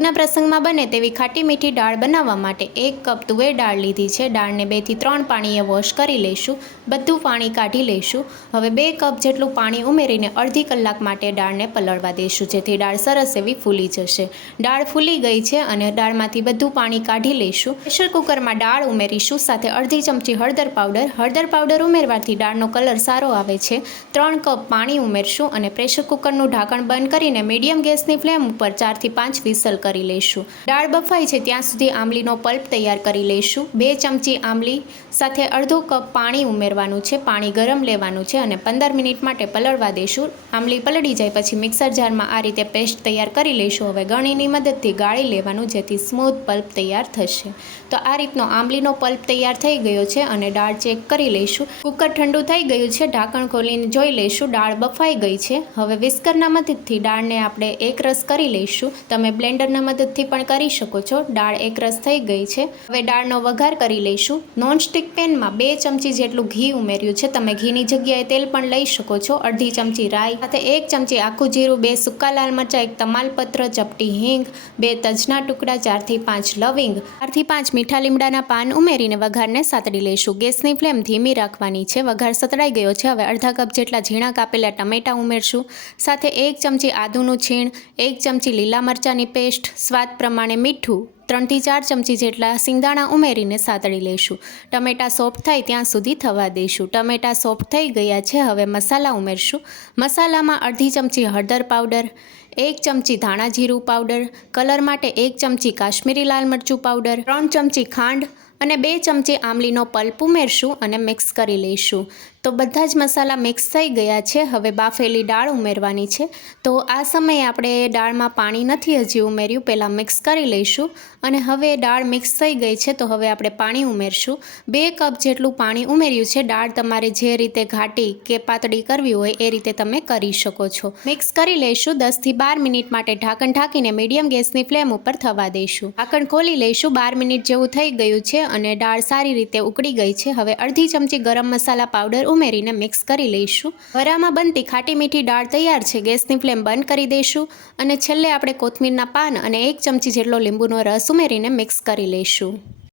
લગ્ન પ્રસંગમાં બને તેવી ખાટી મીઠી દાળ બનાવવા માટે 1 કપ તુવેર દાળ લીધી છે। દાળને 2 થી 3 પાણીએ વોશ કરી લઈશું। બધું પાણી કાઢી લઈશું। હવે 2 કપ જેટલું પાણી ઉમેરીને અડધી કલાક માટે દાળને પલળવા દઈશું, જેથી દાળ સરસ એવી ફૂલી જશે। દાળ ફૂલી ગઈ છે અને દાળમાંથી બધું પાણી કાઢી લઈશું। પ્રેશર કુકરમાં દાળ ઉમેરીશું, સાથે અડધી ચમચી હળદર પાવડર। હળદર પાવડર ઉમેરવાથી દાળનો કલર સારો આવે છે। 3 કપ પાણી ઉમેરશું અને પ્રેશર કુકરનું ઢાંકણ બંધ કરીને મીડિયમ ગેસની ફ્લેમ ઉપર 4 થી 5 વિસલ કરી લઈશું। દાળ બફાય છે ત્યાં સુધી આંબલીનો પલ્પ તૈયાર કરી લઈશું। 2 ચમચી આંબલી સાથે અડધો કપ પાણી ઉમેરવાનું છે। પાણી ગરમ લેવાનું છે અને 15 મિનિટ માટે પલળવા દઈશું। આંબલી પલળી જાય પછી મિક્સર જારમાં આ રીતે પેસ્ટ તૈયાર કરી લઈશું। હવે ગળણીની મદદથી ગાળી લેવાનું, જેથી સ્મૂથ પલ્પ તૈયાર થશે। તો આ રીતનો આંબલીનો પલ્પ તૈયાર થઈ ગયો છે અને દાળ ચેક કરી લઈશું। કુકર ઠંડુ થઈ ગયું છે, ઢાંકણ ખોલીને જોઈ લઈશું। દાળ બફાઈ ગઈ છે। હવે વિસ્કરના મદદથી દાળને આપણે એકરસ કરી લઈશું। તમે બ્લેન્ડરના મદદથી પણ કરી શકો છો। દાળ એકરસ થઈ ગઈ છે। હવે દાળનો વઘાર કરી લઈશું। નોનસ્ટિક પેનમાં 2 ચમચી જેટલું ઘી ઉમેર્યું છે। તમે ઘીની જગ્યાએ તેલ પણ લઈ શકો છો। અડધી ચમચી રાઈ સાથે 1 ચમચી આખું જીરું, 2 સૂકા લાલ મરચાં, 1 તમાલપત્ર, ચપટી હિંગ, 2 તજના ટુકડા, 4 થી 5 લવિંગ, 4 થી 5 મીઠા લીમડાના પાન ઉમેરીને વઘારને સાતડી લઈશું। ગેસની ફ્લેમ ધીમી રાખવાની છે। વઘાર સતળાઈ ગયો છે। હવે અડધા કપ જેટલા ઝીણા કાપેલા ટમેટા ઉમેરશું, સાથે 1 ચમચી આદુનું છીણ, 1 ચમચી લીલા મરચાંની પેસ્ટ, સ્વાદ પ્રમાણે મીઠું, 3 થી 4 ચમચી જેટલા સિંગદાણા ઉમેરીને સાતળી લઈશું। ટમેટા સોફ્ટ થાય ત્યાં સુધી થવા દઈશું। ટમેટા સોફ્ટ થઈ ગયા છે। હવે મસાલા ઉમેરશું। મસાલામાં અડધી ચમચી હળદર પાવડર, 1 ચમચી ધાણા જીરું પાવડર, કલર માટે 1 ચમચી કાશ્મીરી લાલ મરચું પાવડર, 3 ચમચી ખાંડ અને 2 ચમચી આંબલીનો પલ્પ ઉમેરશું અને મિક્સ કરી લઈશું। તો બધા જ મસાલા મિક્સ થઈ ગયા છે। હવે બાફેલી દાળ ઉમેરવાની છે। તો આ સમયે આપણે દાળમાં પાણી નથી હજી ઉમેર્યું, પહેલાં મિક્સ કરી લઈશું। અને હવે દાળ મિક્સ થઈ ગઈ છે, તો હવે આપણે પાણી ઉમેરશું। 2 કપ જેટલું પાણી ઉમેર્યું છે। દાળ તમારે જે રીતે ઘાટી કે પાતળી કરવી હોય એ રીતે તમે કરી શકો છો। મિક્સ કરી લઈશું। 10 થી 12 મિનિટ માટે ઢાંકણ ઢાંકીને મીડિયમ ગેસની ફ્લેમ ઉપર થવા દઈશું। ઢાંકણ ખોલી લઈશું। 12 મિનિટ જેવું થઈ ગયું છે અને દાળ સારી રીતે ઉકળી ગઈ છે। હવે અડધી ચમચી ગરમ મસાલા પાવડર ઉમેરીને મિક્સ કરી લઈશું। વરામાં બનતી ખાટી મીઠી દાળ તૈયાર છે। ગેસની ફ્લેમ બંધ કરી દઈશું અને છેલ્લે આપણે કોથમીરના પાન અને 1 ચમચી જેટલો લીંબુનો રસ ઉમેરીને મિક્સ કરી લઈશું।